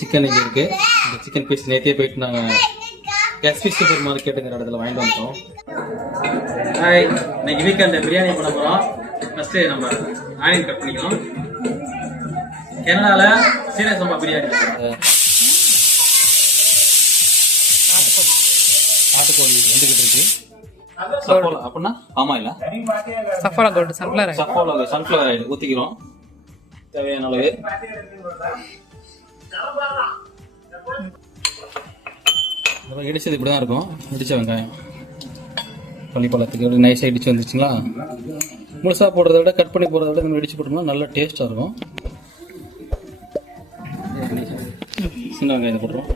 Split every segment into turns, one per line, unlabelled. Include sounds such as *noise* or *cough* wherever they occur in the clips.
Chicken இங்கே இருக்கு. இந்த சிக்கன் பீஸ் நேற்றே போயிட்டு நாங்கள் எஸ்பி சூப்பர் மார்க்கெட்டுங்கிற இடத்துல வாங்கிட்டு வந்துட்டோம். ஹாய் இன்னைக்கு வீக்கெண்ட் பிரியாணி பண்ண போகிறோம் ஃபஸ்ட்டு நம்ம ஆனியன் கட் பண்ணிக்கலாம் கனடால சீரக சம்பா பிரியாணி நாட்டுக்கோழி வந்துகிட்டு இருக்கு. சஃபோலா அப்படின்னா ஆமா இல்ல
Saffola gold sunflower
Saffola sunflower oil ஊத்திக்கிறோம். தேவையான அளவு. நம்ம இடிச்சது இப்படி தான் இருக்கும். இடிச்ச வெங்காயம். பள்ளிப்பழத்துக்கு எப்படி நைஸாக இடிச்சு வந்துச்சுங்களா முழுசாக போடுறத விட கட் பண்ணி போடுறத விட நம்ம இடிச்சு போட்டோம்னா நல்ல டேஸ்ட்டாக இருக்கும். சின்ன வெங்காயத்தை போட்டுருவோம்.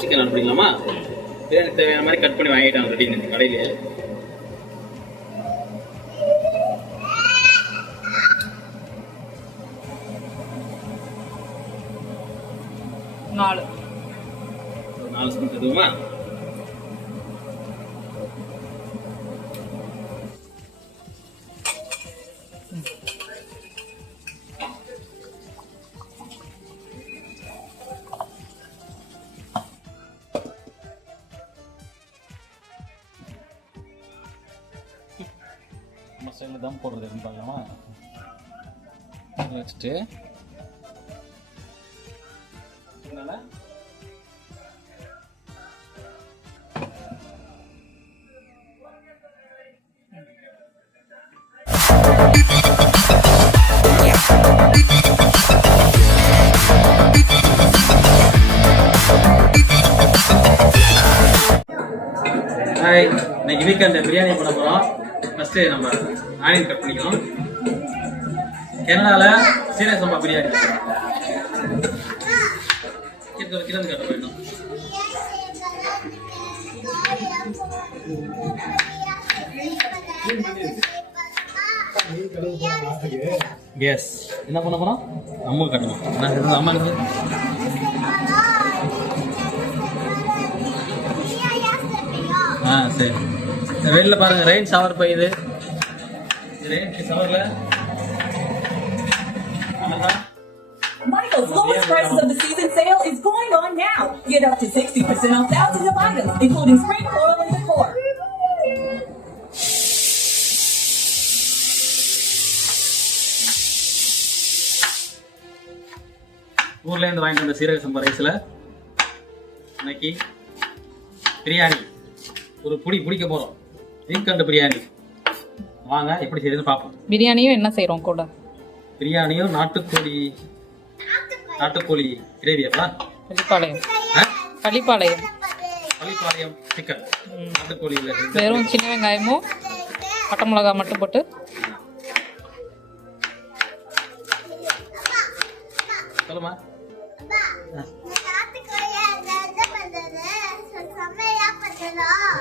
சிக்கன் அனுப்பிடலாமா பிரியாணி தேவையான மாதிரி கட் பண்ணி வாங்கிட்டாங்க ரெடி இந்த கடையிலே.
நாலு.
நாலு ஸ்பூன் எதுவுமா ஹாய் இன்னைக்கு வீக்கெண்ட் பிரியாணி பண்ண போகிறோம் ஃபஸ்ட்டு நம்ம ஆனியன் கட் பண்ணிக்கலாம் கனடால சீரக சம்பா பிரியாணி. கிட்ட கிட்ட கட்ட போயிடணும் எஸ் என்ன பண்ண போறோம்? அம்மா கட்டணும். அம்மா ஆ சரி. வெளில பாருங்க ரெயின் ஷவர் பெய்யுது. ரெயின் ஷவர்ல
Michael's lowest prices of the season sale is going on now. Get up to 60% off thousands of items, including spring oil and decor.
ஊர்ல இருந்து வாங்கிட்டு வந்த சீரக சம்பா ரைஸ்ல இன்னைக்கு பிரியாணி ஒரு புடி பிடிக்க போறோம் வீக்கெண்டு பிரியாணி வாங்க எப்படி செய்யுதுன்னு பார்ப்போம்
பிரியாணியும் என்ன செய்றோம் கூட
பிரியாணியும் நாட்டுக்கோழி நாட்டுக்கோழி. கிரேவி அப்பா
பள்ளிப்பாளையம்? பள்ளிப்பாளையம்
பள்ளிப்பாளையம் சிக்கன் நாட்டுக்கோழியில்
வெறும் சின்ன வெங்காயமும் பட்டை மிளகா மட்டும் போட்டு.
சொல்லுமா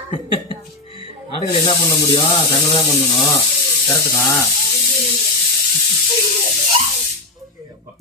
*laughs* என்ன பண்ண முடியும்? தங்க தான் பண்ணணும். கரெக்டு தான்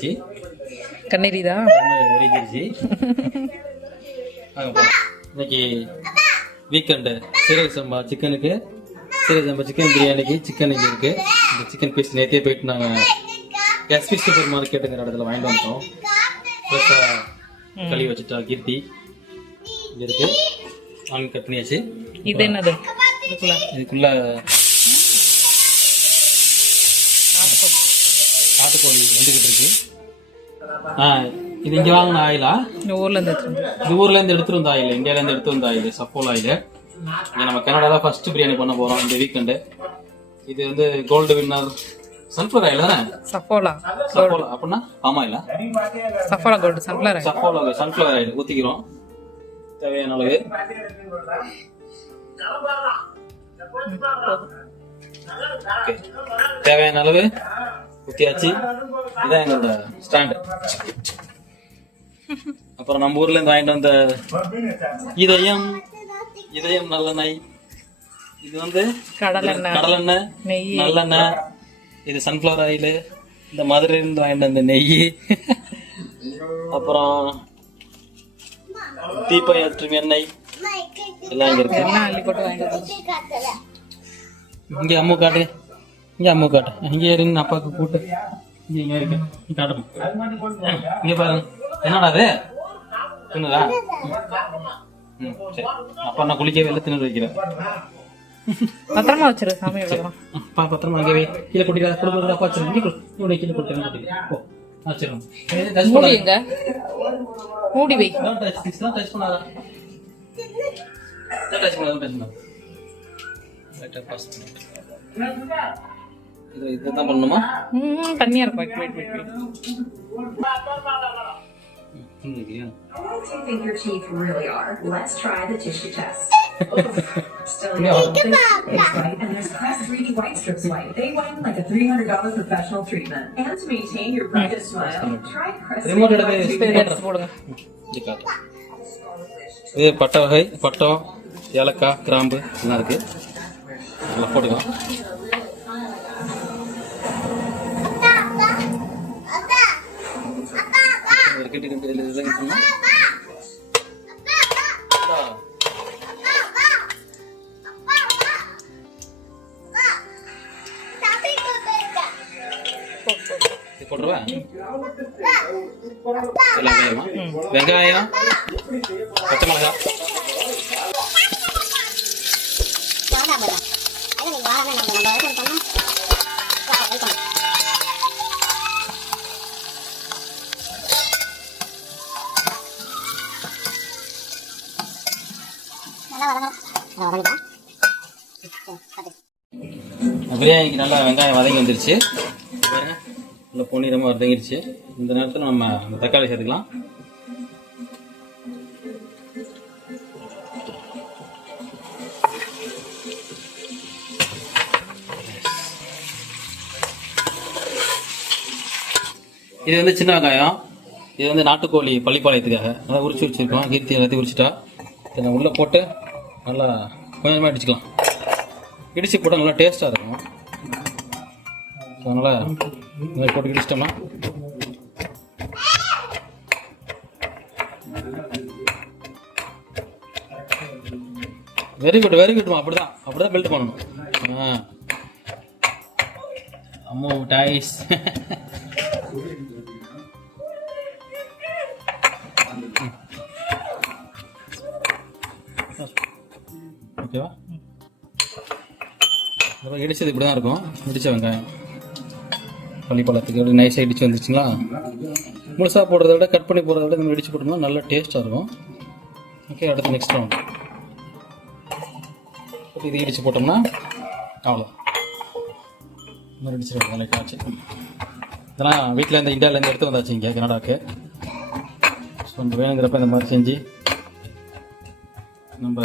பண்ணியாச்சு
கண்ணீரிதா
எரிஞ்சிருச்சு. இன்னைக்கு வீக்கெண்டு சீரக சம்பா சிக்கனுக்கு சீரக சம்பா சிக்கன் பிரியாணிக்கு சிக்கன் இங்கே இருக்கு. இந்த சிக்கன் பீஸ் நேற்றே போயிட்டு நாங்கள் எஸ்பி சூப்பர் மார்க்கெட்டுங்கிற இடத்துல வாங்கிட்டு வந்துட்டோம். ஃப்ரெஷ்ஷாக கழுவி வச்சுட்டா கீர்த்தி. இங்கே இருக்கு. ஆனியன் கட் பண்ணியாச்சு.
இது என்னது? இதுக்குள்ள. நாட்டுக்கோழி
வந்துகிட்டு இருக்கு. இது இங்க வாங்கின ஆயிலா
இந்த ஊர்ல இருந்து எடுத்துட்டு வந்தது.
இது ஊர்ல இருந்து எடுத்துட்டு வந்த ஆயில் இந்தியால இருந்து எடுத்து வந்த ஆயில் சப்போல் ஆயில் இங்க நம்ம கனடால ஃபர்ஸ்ட் பிரியாணி பண்ண போறோம் இந்த வீக்கெண்டு இது வந்து கோல்டு வின்னர் சன்ஃபிளவர் ஆயில் தானே?
சஃபோலா
சப்போலா. அப்படின்னா ஆமா இல்ல
Saffola gold sunflower oil
Saffola sunflower oil ஊத்திக்கிறோம். தேவையான அளவு. தேவையான அளவு. ஊத்தியாச்சு. இதான் எங்களோட ஸ்டாண்ட் அப்புறம் நம்ம ஊர்ல இருந்து வாங்கிட்டு வந்த இதயம் இதயம் நல்லெண்ணெய். இது வந்து
கடலெண்ணெய்.
கடலெண்ணெய் நல்லெண்ணெய். இது சன்ஃப்ளவர் ஆயில் இந்த மதுரையில இருந்து வாங்கிட்டு வந்த நெய். அப்புறம் தீப்பயற்றும் எண்ணெய். எல்லாம் இங்க இருக்கு. இங்க அம்மு காட்டு. இங்க அம்மு காட்டு. இங்க இருந்து அப்பாவுக்கு கூட்டு இங்க இருக்கு. காட்டுமா இங்க பாருங்க. என்னடா அது? தின்னுதா? ம், சரி. அப்பா நான் குளிக்கவே இல்லை தின்னு வைக்கிறேன்
பத்திரமா வச்சிரு சாமி
பா பத்திரமா அங்கே வை. கீழே கொட்டிடாத குடும்பத்தில் அப்பா வச்சிருங்க இங்கே கொடு. கீழே கொட்டிடுங்க கொட்டிடுங்க போ. வச்சிருங்க டச்
மூடி எங்க மூடி வை.
Don't touch பண்ணாத. Touch பண்ணாத, touch பண்ணாத. Right ஆ pass. பண்ணு. இது இதுதான் பண்ணணுமா
ம் தண்ணியா இருக்கும் வெயிட் வெயிட் வெயிட்
ம், இல்லையா?
How do you think your teeth really are? Let's try the tissue test. Still
Yeah.
yellow. It's white, and there's Crest 3D White Strips White. They whiten like a $300 professional treatment. And to maintain your brightest smile, try Crest 3D
Remote
White
எடுத்து
Strips
சரி எடுத்து போடுங்க
இது காட்டு. இது பட்டை வகை பட்டம் ஏலக்காய் கிராம்பு இதெல்லாம் இருக்கு நல்லா போட்டுக்கலாம் கிட்டு கிட்டு இதுல இதுல கிட்டணும். போட்டுருவா வெங்காயமா பச்சை மிளகாய். பிரியாணிக்கு நல்லா வெங்காயம் வதங்கி வந்துருச்சு. நல்லா பொன்னிறமாக வதங்கிருச்சு. இந்த நேரத்தில் நம்ம அந்த தக்காளி சேர்த்துக்கலாம். இது வந்து சின்ன வெங்காயம். இது வந்து நாட்டுக்கோழி பள்ளிப்பாளையத்துக்காக. நல்லா உரிச்சு வச்சிருக்கோம். கீர்த்தி எல்லாத்தையும் உரிச்சிட்டா. இதை உள்ளே போட்டு நல்லா கொஞ்சமாக இடிச்சுக்கலாம். இடித்து போட்டால் நல்லா டேஸ்ட்டாக இருக்கும். அதனால் இதை போட்டு இடிச்சிட்டோம்னா. வெரி குட் வெரி குட்மா அப்படிதான். அப்படிதான் பில்ட் பண்ணணும். ஆ. அம்மோ டாய்ஸ். *laughs* இடிச்சது இப்படி தான் இருக்கும். இடிச்ச வெங்காயம். பள்ளிப்பழத்துக்கு எப்படி நைஸாக இடிச்சு வந்துருச்சுங்களா? முழுசாக போடுறத விட கட் பண்ணி போடுறத விட நம்ம இடிச்சு போட்டோம்னா நல்லா டேஸ்ட்டாக இருக்கும். ஓகே அடுத்து நெக்ஸ்ட் ரவுண்ட் இது இடிச்சு போட்டோம்னா அவ்வளோ மாதிரி இடிச்சிருக்கோம் லைட்டாக ஆச்சு. இதெல்லாம் வீட்டில் இருந்து இந்தியாவிலேருந்து எடுத்து வந்தாச்சு இங்கே கனடாவுக்கு ஸோ நம்ம வேணுங்கிறப்ப இந்த மாதிரி செஞ்சு நம்ம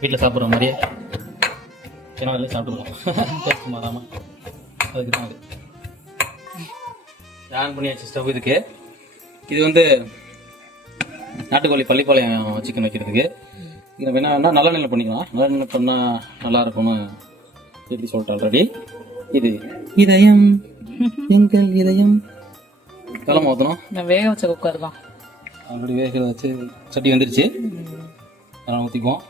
வீட்டில் சாப்பிட்ற மாதிரியே கிணறுல சாப்பிட்டுக்கலாம் டேஸ்ட் மாறாமல் அதுக்கு தான் அது. ஆன் பண்ணியாச்சு ஸ்டவ் இதுக்கு. இது வந்து நாட்டுக்கோழி பள்ளிப்பாளையம் சிக்கன் வைக்கிறதுக்கு. இது நம்ம என்ன வேணா நல்லெண்ணெயில் பண்ணிக்கலாம். நல்லெண்ணெய் பண்ணால் நல்லா இருக்கும்னு எப்படி சொல்லிட்டு ஆல்ரெடி இது இதயம் எங்கள் இதயம். கிளம்ப ஊற்றணும்
நான் வேக வச்ச குக்கர் தான்.
ஆல்ரெடி வேக வச்சு சட்டி வந்துருச்சு. அதனால் ஊற்றிக்குவோம்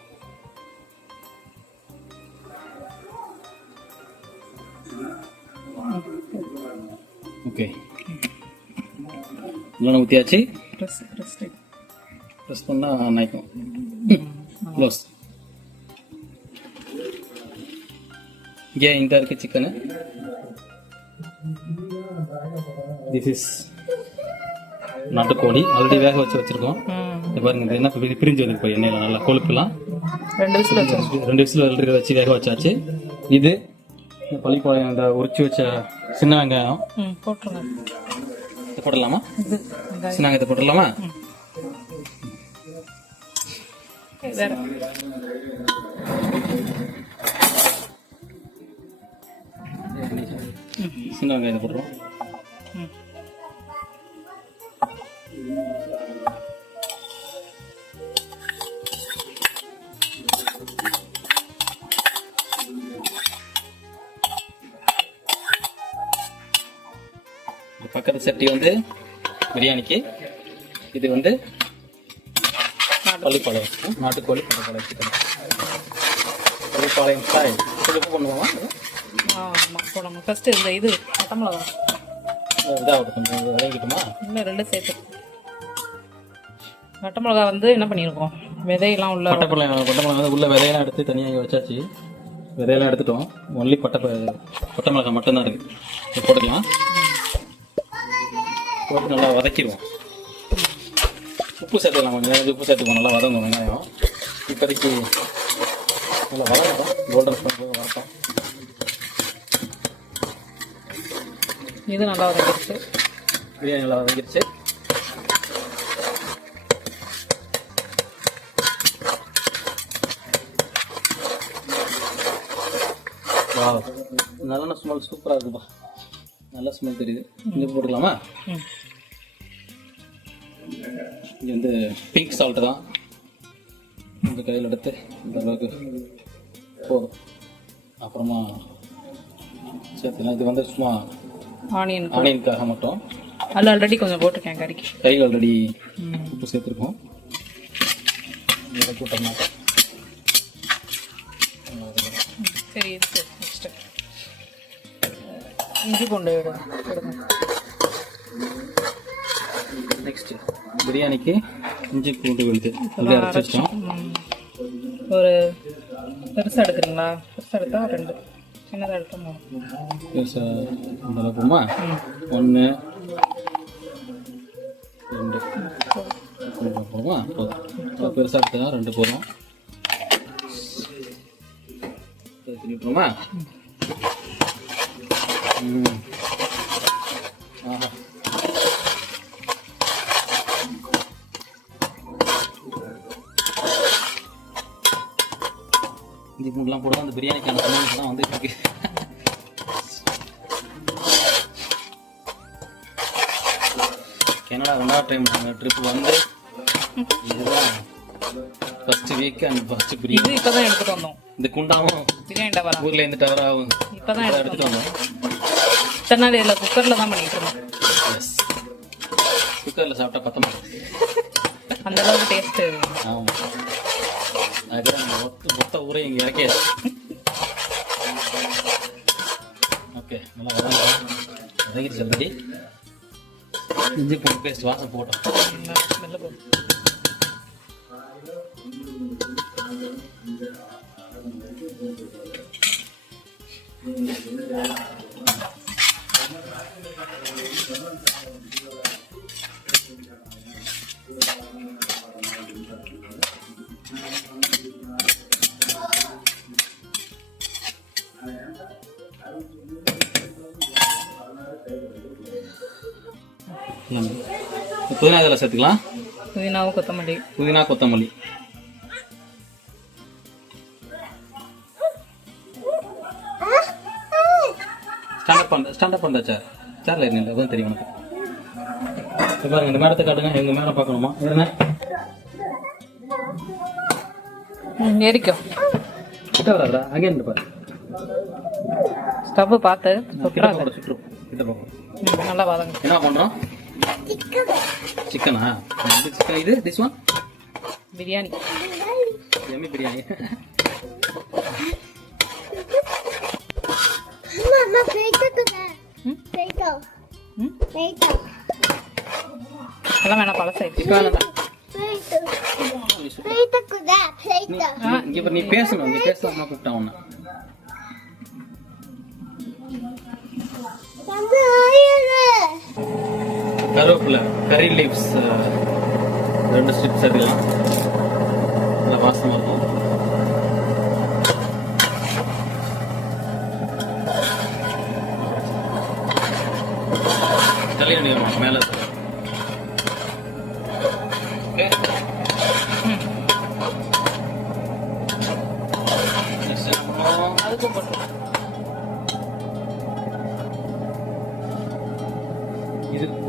ஓகே இல்லைன்னா ஊற்றியாச்சு
ப்ரெஸ் ப்ரெஸ்
ப்ரெஸ் பண்ணால் நினைக்கும் க்ளோஸ் இங்கே இந்த இருக்கு சிக்கனு திஸ் இஸ் நாட்டுக்கோழி ஆல்ரெடி வேக வச்சு வச்சிருக்கோம். இது பாருங்க இது என்ன பிரி- பிரிஞ்சு வந்து இப்போ எண்ணெயில் நல்லா கொழுப்புலாம்.
ரெண்டு விசில்
ரெண்டு விசில் வெள்ளரி வச்சு வேக வச்சாச்சு. இது பள்ளிப்பாளையம் இந்த உரிச்சு வச்ச சின்ன வெங்காயம்.
போட்டுருங்க.
இது போடலாமா. சின்ன வெங்காயத்தை
வேற.
சின்ன வெங்காயத்தை போடுறோம் சட்டி வந்து பிரியாணிக்கு. இது வந்து பள்ளிப்பாளையம். நாட்டுக்கோழி பள்ளிப்பாளையம் சிக்கன் பள்ளிப்பாளையம் ஸ்டைல் கொழுப்பு பண்ணுவோமா
ஆமாம் போடணும் ஃபஸ்ட்டு இந்த இது பட்டை மிளகா
இதாகட்டும் கொஞ்சம் விளையிக்கிட்டுமா
இன்னும் ரெண்டு சேர்த்து. பட்டை மிளகா வந்து என்ன பண்ணியிருக்கோம்? விதையெல்லாம் உள்ள
பட்டைப்பழம் பட்டைப்பழம் வந்து உள்ள விதையெல்லாம் எடுத்து தனியாக வச்சாச்சு. விதையெல்லாம் எடுத்துட்டோம். ஒன்லி பட்டை பட்டை மிளகாய் மட்டும்தான் இருக்கு. இது போட்டுக்கலாம். போட்டு நல்லா வதக்கிடுவோம். உப்பு சேர்த்துக்கலாம் கொஞ்சம் நேரம் உப்பு சேர்த்துக்குவோம். நல்லா வதங்கும் வெங்காயம். இப்போதைக்கு நல்லா வதங்கட்டும். கோல்டன் ஸ்பூன் வரட்டும்
இது நல்லா வதங்கிடுச்சு.
பிரியாணி நல்லா வதங்கிடுச்சு. Wow. நல்ல ஸ்மெல் சூப்பராக இருக்குப்பா. நல்ல ஸ்மெல் தெரியுது. இங்கே போட்டுக்கலாமா? இங்கே வந்து பிங்க் சால்ட்டு தான் இந்த கையில் எடுத்து இந்த அளவுக்கு போதும். அப்புறமா சேர்த்துக்கலாம் இது வந்து சும்மா
ஆனியன்
ஆனியனுக்காக மட்டும்.
அதில் ஆல்ரெடி கொஞ்சம் போட்டிருக்கேன் கறிக்கு.
கையில் ஆல்ரெடி உப்பு சேர்த்துருக்கோம். இதை போட்டோம்னா.
சரி இருக்கு இஞ்சி பூண்டு விடுங்க விடுங்க
நெக்ஸ்ட் பிரியாணிக்கு இஞ்சி பூண்டு விழுது அப்படியே அரைச்சி வச்சிட்டோம்.
ம். ஒரு பெருசாக எடுக்கிறீங்களா? பெருசாக எடுத்தா ரெண்டு. சின்னதாக எடுத்தா மூணு.
பெருசா இந்த அளவுக்குமா ஒன்று ரெண்டு. போதுமா. போதும் பெருசாக எடுத்தா ரெண்டு போதும். திருப்பிடுமா ம். இஞ்சி பூண்டுலாம் போட்டு அந்த பிரியாணிக்கான சமையல் தான் வந்துட்டு இருக்கு. கனடா ரெண்டாவது டைம் ட்ரிப் வந்து இதுதான். First week and first biryani.
இப்போ தான் எடுத்துகிட்டு வந்தோம்.
இந்த குண்டாவும்
பிரியாணி டவரா
ஊர்ல இருந்து டவராவும்
இப்போ தான்
எடுத்துட்டு
வந்தோம். இத்தனை நாள் இதில் குக்கரில் தான் பண்ணிட்டு இருந்தோம்.
குக்கரில் சாப்பிட்டா பத்த மாட்டேன்
அந்த அளவுக்கு டேஸ்ட்டு
ஆமாம் மொத்த மொத்த ஊரே இங்கே இறக்கியாச்சு ஓகே நல்லா வதங்க வதங்கிடுச்சு ஆல்ரெடி இஞ்சி பூண்டு பேஸ்ட் வாசம் போட்டோம்.
மெல்ல போ
புதினா இதில் சேர்த்துக்கலாம்?
புதினாவும் கொத்தமல்லி.
புதினா கொத்தமல்லி. ஸ்டாண்டப் பண்ண ஸ்டாண்டப் பண்ண சார். சார்ல இருங்க அதுவும் தெரியும் உனக்கு இப்ப பாருங்க இந்த மேடத்தை காட்டுங்க. எங்க மேடம் பார்க்கணுமா? என்ன
ம், ஏறிக்கோ.
கிட்ட வராதா அங்கே இருந்து பாரு.
ஸ்டவ் பார்த்து
கிட்ட
சுற்றுறாங்க
போட சுற்று கிட்ட போகும்
ம், நல்லா வதங்க.
என்ன பண்றோம்? சிக்கனா இது சிக்கன் இது திஸ் ஒன்
பிரியாணி
எம்மி பிரியாணி.
அதெல்லாம் வேணாம் பழசாயிடுச்சு.
பாரு, நீ பேசணும் இங்க பேசலாம் கூப்பிட்டா உன்ன. கருவேப்பிலை கறி லீவ்ஸ் ரெண்டு ஸ்ட்ரிப்ஸ் எடுக்கலாம்.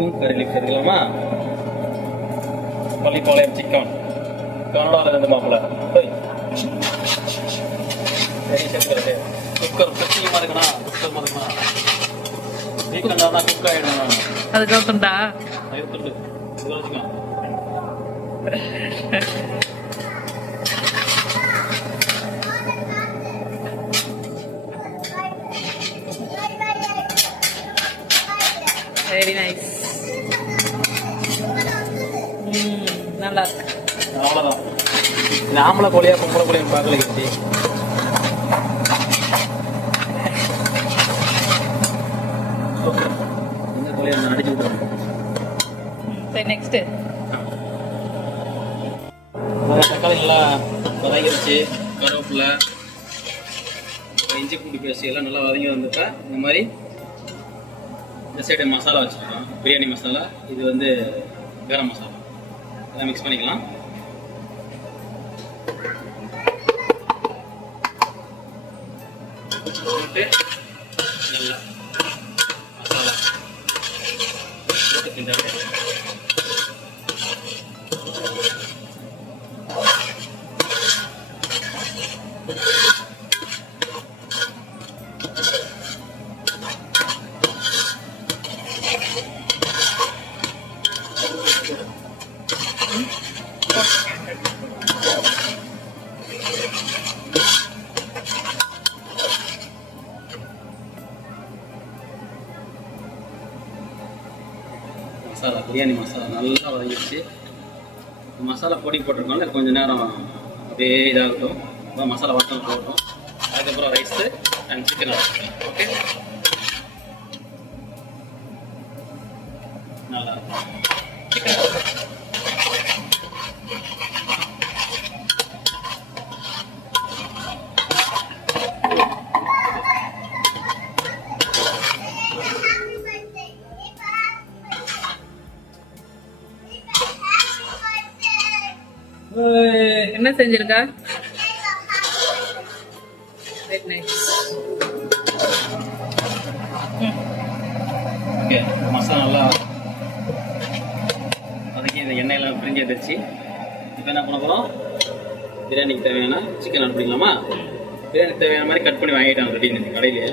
இதுக்கும் கறி லீஃப் எடுக்கலாமா பள்ளிப்பாளையம் சிக்கன் கனடாவில் இருந்து மாப்பிள்ள சரி குக்கர் பிரச்சனைமா இருக்குண்ணா குக்கர் இருக்குண்ணா வீக்கெண்டானா குக் ஆகிடும்
அது கவுத்தம்டா
எடுத்துட்டு இது ஆம்பளை கோழியா பொம்பளை கோழியா பார்க்கல கிட்டி இந்த கோழியை அடிச்சு விட்டுறேன்
சரி
தக்காளி நல்லா வதங்கிருச்சு. கருவேப்பிலை அப்புறம் இஞ்சி பூண்டு பேஸ்ட் எல்லாம் நல்லா வதங்கி வந்துட்டா இந்த மாதிரி இந்த சைடு மசாலா வச்சுருக்கோம் பிரியாணி மசாலா இது வந்து கரம் மசாலா. எல்லாம் மிக்ஸ் பண்ணிக்கலாம். போட்டு கொஞ்ச நேரம் அப்படியே இதாகட்டும். அப்புறம் மசாலா வட்டம் போட்டோம் அதுக்கப்புறம் ரைஸு அண்ட் சிக்கன் ஓகே நல்லா இருக்கும்.
என்ன செஞ்சிருக்கா? வெரி நைஸ்
ஓகே மசாலா நல்லா அதுக்கு இந்த எண்ணெயெல்லாம் பிரிஞ்சு எடுத்துச்சு இப்போ என்ன பண்ண போகிறோம் பிரியாணிக்கு தேவையான சிக்கன் பண்ணிக்கலாமா பிரியாணிக்கு தேவையான மாதிரி கட் பண்ணி வாங்கிட்டாங்க ரெடி இந்த கடையிலே.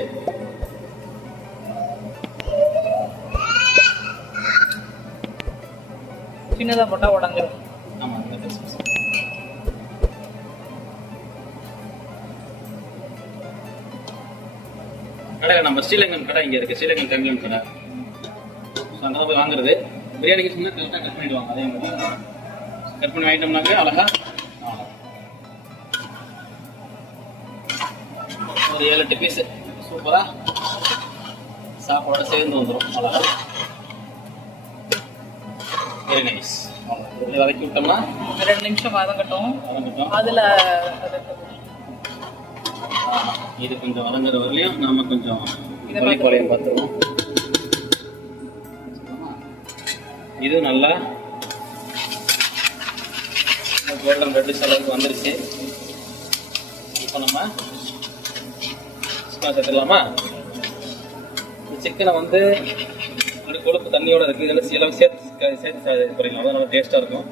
சின்னதாக போட்டால் உடஞ்சிரும்.
நம்ம ஸ்ரீலங்கன் கடை இங்கே இருக்குது ஸ்ரீலங்கன் தமிழன் கடை. ஸோ போய் வாங்குறது. பிரியாணிக்கு சொன்னால் கரெக்டாக கட் பண்ணிடுவாங்க அதே மாதிரி கட் பண்ணி வாங்கிட்டோம்னாக்க அழகா. ஒரு ஏழு எட்டு பீஸு சூப்பராக சாப்பாடோட சேர்ந்து வந்துடும் அழகா. வெரி நைஸ் வதக்கி விட்டோம்னா?
ரெண்டு நிமிஷம் வதங்கட்டும். அதில்.
இது கொஞ்சம் வதங்குற வரலையும் நாம கொஞ்சம் பள்ளிப்பாளையம் பார்த்துருவோம் இது நல்லா கோல்டன் ரெட்டிஷ் அளவுக்கு வந்துருச்சு. இப்போ நம்ம சிக்கன் சேர்த்துக்கலாமா சிக்கனை வந்து ஒரு கொழுப்பு தண்ணியோட இருக்கு. இதெல்லாம் சில சேர்த்து சேர்த்து பண்ணிக்கலாம் அதான் நல்லா டேஸ்ட்டாக இருக்கும்.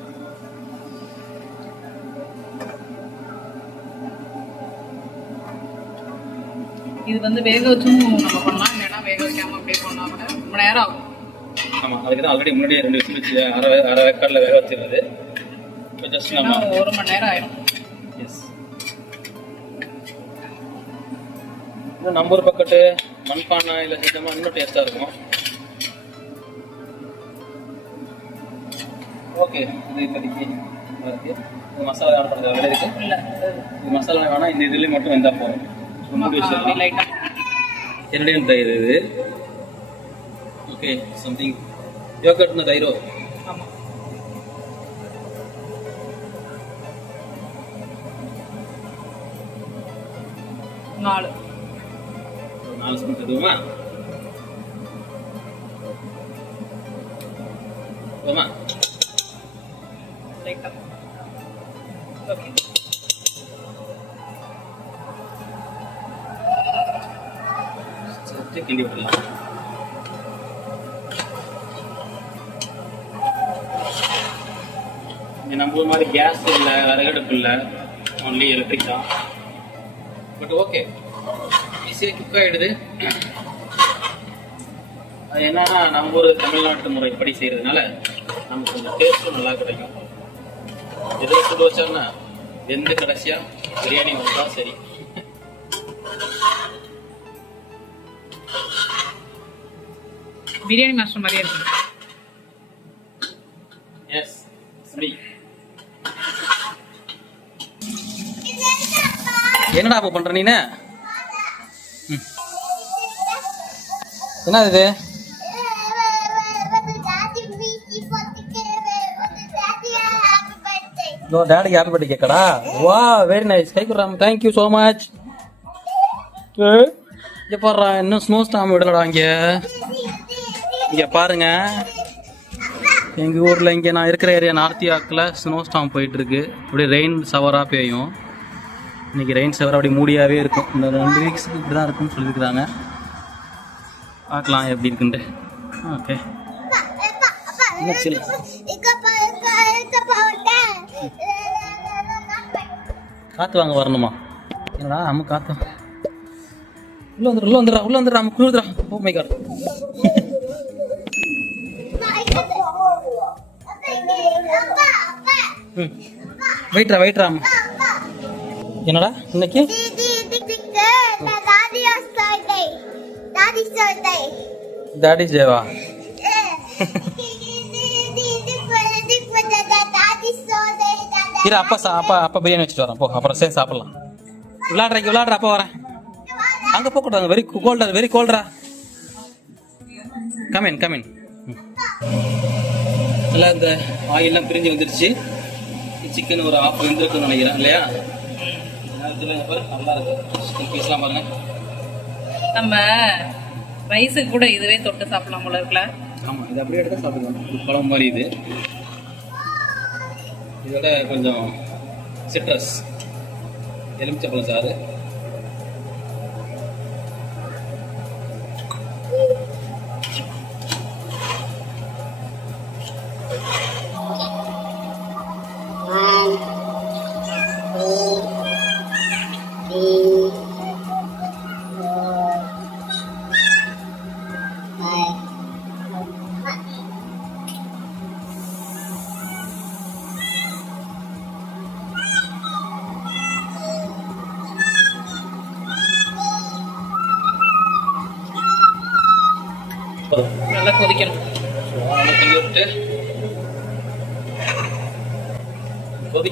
இது வந்து வேக வச்சும் நம்ம பண்ணலாம். இல்லைன்னா வேக வைக்காம அப்படியே பண்ணா கூட ரொம்ப நேரம் ஆகும்.
ஆமாம் அதுக்கு தான் ஆல்ரெடி முன்னாடியே ரெண்டு விசில் வச்சு அரை அரை வேக்காடில் வேக வச்சிருந்தது. இப்போ ஜஸ்ட் நம்ம
ஒரு மணி நேரம் ஆயிடும்.
எஸ் இன்னும் நம்பூர் பக்கத்து மண்பானை இல்லை செஞ்சோமா இன்னும் டேஸ்ட்டாக இருக்கும். ஓகே இது இப்போதைக்கு நல்லா இருக்கு இந்த மசாலா ஆட் பண்ணுறது வேலை இந்த மசாலா வேணால் இந்த இதுலேயும் மட்டும் வெந்தால் போதும். கெனடியன் தயிர் இது. ஓகே சம்திங் யோகட்னு தயிரோ
நாலு.
நாலு ஸ்பூன் தருவோமா போமா சரி வரலாம் நம்ம மாதிரி கேஸ் இல்லை விறகடுப்பு இல்லை ஒன்லி எலக்ட்ரிக் தான். பட் ஓகே ஈஸியாக குக் ஆகிடுது அது என்னன்னா நம்ம ஒரு தமிழ்நாட்டு முறைப்படி செய்கிறதுனால நமக்கு கொஞ்சம் டேஸ்ட்டும் நல்லா கிடைக்கும். எதோ சுடு வச்சோம்னா எந்த கடைசியாக பிரியாணி வந்தால் சரி.
பிரியாணி மாஸ்டர் மாதிரியே இருக்கு.
எஸ் சரி என்னடா அப்போ பண்ற நீனு? ம். என்ன இது? நோ டாடிக்கு ஹாப்பி பர்த்டே கேக்கடா. வா வெரி நைஸ் கை குடுறாம் தேங்க் யூ ஸோ மச் இங்க பாடுறா இன்னும் ஸ்னோ ஸ்டாம் விடலடா இங்க. இங்க பாருங்க. எங்க ஊர்ல இங்க நான் இருக்கிற ஏரியா நார்த்தியாக்கில் ஸ்னோ ஸ்டாம் போயிட்டு இருக்கு அப்படியே ரெயின் சவரா பெய்யும். இன்னைக்கு ரெயின் சவர் அப்படி மூடியாவே இருக்கும். இந்த ரெண்டு வீக்ஸ்க்கு இப்படி தான் இருக்கும்னு சொல்லியிருக்கிறாங்க. பார்க்கலாம் எப்படி இருக்குன்ட்டு. ஓகே காத்து வாங்க வரணுமா? என்னடா அம்மு காத்து வாங்க. உள்ள வந்துடு உள்ள வந்துடுறா உள்ள வந்துடுறா அம்மு குளிர்றா ஓ மை காட் ம் வெயிட்ரா வெயிட்ரா என்னடா இன்னைக்கு? டாடி ஜேவா இரு அப்பா சா அப்பா அப்பா பிரியாணி வச்சுட்டு வரேன். போ அப்புறம் சேர்ந்து சாப்பிடலாம். விளாட்றேன் இங்கே விளாட்ற அப்பா வரேன். அங்கே போகக்கூடாது வெரி கோல்டா வெரி கோல்டா கமின் கமின் எல்லாம் இந்த ஆயிலெலாம் பிரிஞ்சு வந்துருச்சு. சிக்கன் ஒரு ஆஃப் வெந்திருக்குன்னு நினைக்கிறேன் இல்லையா? நல்லா இருக்கு. சிக்கன் பீஸ்லாம் பாருங்க.
நம்ம ரைஸுக்கு கூட இதுவே தொட்டு சாப்பிடலாம் போல இருக்குல்ல?
ஆமாம் இது அப்படியே எடுத்து சாப்பிடுவோம். இது பழம் மாதிரி இது. இதோட கொஞ்சம் சிட்ரஸ் எலுமிச்சப்பழம் சாறு.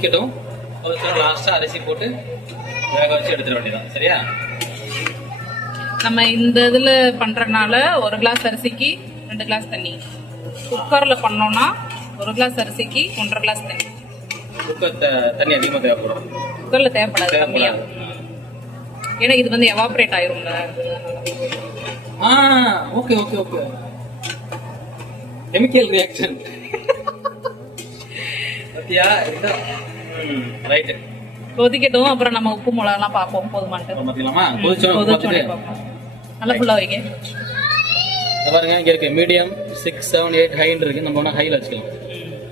கொதிக்கட்டும் கொதிக்கட்டும் லாஸ்ட்டாக அரிசி போட்டு வேக வச்சு எடுத்துட வேண்டியதான் சரியா?
நம்ம இந்த இதில் பண்ணுறனால ஒரு கிளாஸ் அரிசிக்கு ரெண்டு கிளாஸ் தண்ணி. குக்கரில் பண்ணோம்னா ஒரு கிளாஸ் அரிசிக்கு ஒன்றரை கிளாஸ் தண்ணி.
குக்கர் தண்ணி அதிகமாக தேவைப்படும்.
குக்கரில் தேவைப்படாது கம்மியாக ஏன்னா இது வந்து எவாப்ரேட் ஆயிரும்ல.
ஆ okay okay okay chemical reaction பத்தியா? ரைட்டு
கொதிக்கட்டும் அப்புறம் நம்ம உப்பு மிளகாலாம் பார்ப்போம்
பார்த்துட்டு
பார்ப்போம் நல்லா ஃபுல்லாக வைங்க.
பாருங்க இங்க இருக்கு. மீடியம் சிக்ஸ் செவன் எயிட் ஹைன்னு இருக்கு. நம்ம ஒன்றா ஹையில் வச்சுக்கலாம்.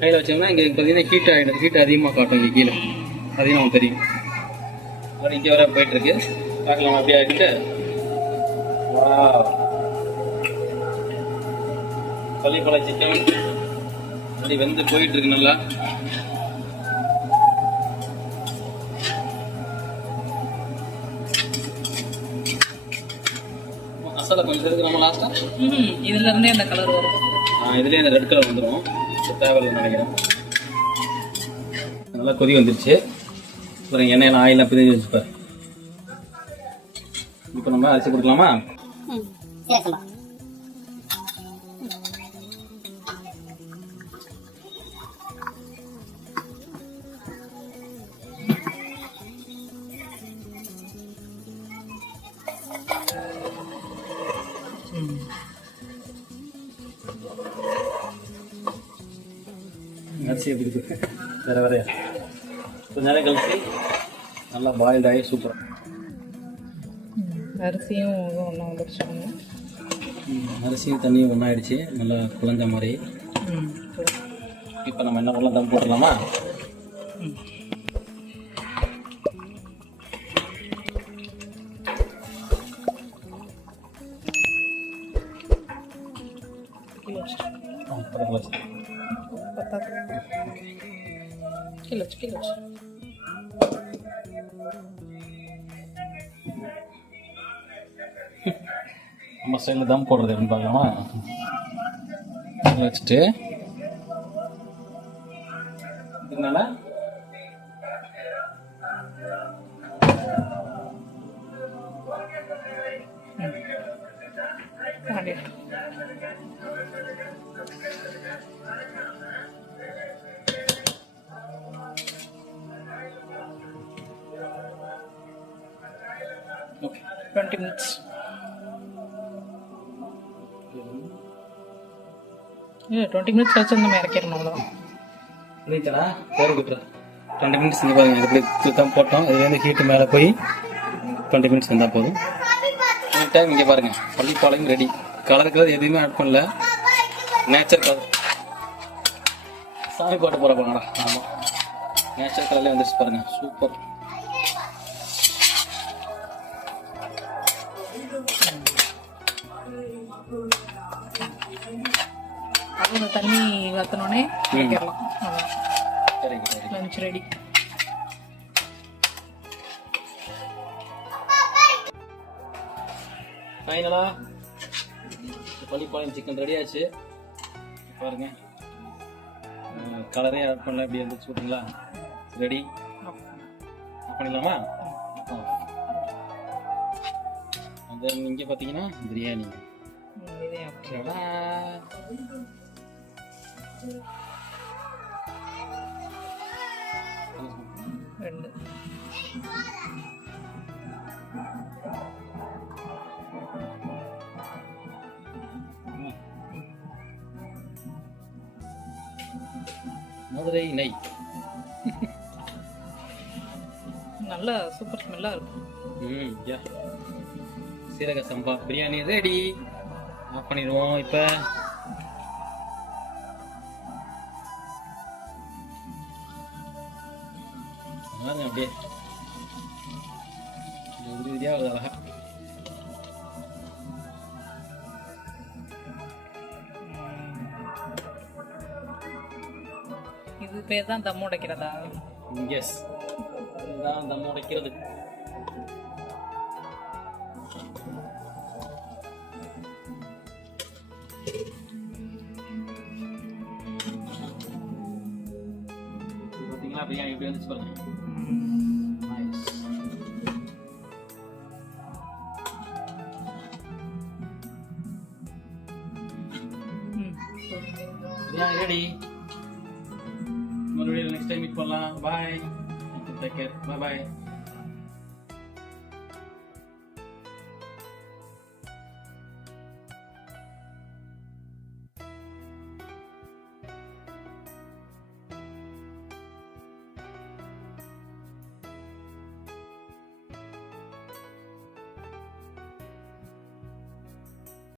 ஹையில் வச்சோம்னா இங்கே பார்த்தீங்கன்னா ஹீட் ஆகிடும் ஹீட் அதிகமாக காட்டும் இங்கே கீழே. அதையும் நமக்கு தெரியும். அது இங்கே வர போயிட்டு இருக்கு. பார்க்கலாம் அப்படியே ஆகிட்டு பள்ளிப்பழ சிக்கன் அப்படி வெந்து போயிட்டு இருக்கு நல்லா. மசாலா கொஞ்சம் நம்ம லாஸ்ட்டாக
ம் இதுல இருந்தே அந்த கலர் வரும்.
ஆ, இதுலயே இந்த ரெட் கலர் வந்துடும் தேவையில்லைன்னு நினைக்கிறேன். நல்லா கொதி வந்துருச்சு. அப்புறம் எண்ணெயில் ஆயிலாம் பிரிஞ்சு வச்சுப்பார் இப்போ நம்ம அரிசி கொடுக்கலாமா? பாயில்ட் ஆகி சூப்பர்
அரிசியும் ஒன்றா வந்துருச்சாங்க.
அரிசியும் தண்ணியும் ஒன்றாயிடுச்சு நல்லா குழஞ்ச மாதிரி. இப்போ நம்ம என்ன பண்ணலாம் தம் போட்டுடலாமா?
கீழே வச்சு.
நம்ம சைடில் தம் போடுறது எப்படின்னு பார்க்கலாமா? வச்சுட்டு இதனால
20 minutes. இல்லை டுவெண்ட்டி மினிட்ஸ் கழிச்சு நம்ம இறக்கிடணும் அவ்வளோதான்
புரியுதுடா பேர் கூட்டுறா டுவெண்ட்டி மினிட்ஸ் இங்கே பாருங்க இப்படி தான் போட்டோம். இதுலேருந்து ஹீட்டு மேலே போய் டுவெண்ட்டி மினிட்ஸ் இருந்தால் போதும். டைம் இங்கே பாருங்க பள்ளிப்பாளையும் ரெடி கலர் கலர் எதுவுமே ஆட் பண்ணல. நேச்சர் கலர் சாமி போட்டு போகிற போங்கடா ஆமாம் நேச்சர் கலர்லேயே வந்துருச்சு பாருங்க. சூப்பர்
இறக்கிடலாம்
சரி
லஞ்ச் ரெடி
ஃபைனலா பள்ளிப்பாளையம் சிக்கன் ரெடி ஆச்சு. பாருங்க. கலரே ஆட் பண்ணல இப்படி வந்துச்சு பார்த்தீங்களா? ரெடி பண்ணிடலாமா? அந்த இங்கே பார்த்தீங்கன்னா பிரியாணி.
ரெண்டு.
மதுரை நெய்
நல்ல சூப்பர் ஸ்மெல்லாக இருக்கும்
ம் யா. சீரக சம்பா பிரியாணி ரெடி ஆஃப் பண்ணிடுவோம் இப்போ. பாருங்க அப்படியே இது உதிரி உதிரியா வருது அழகா
இது பேர் தான் தம் உடைக்கிறதா
எஸ் இதுதான் தம் உடைக்கிறது பார்த்தீங்களா பிரியாணி எப்படி வந்துச்சு பாருங்க 拜拜。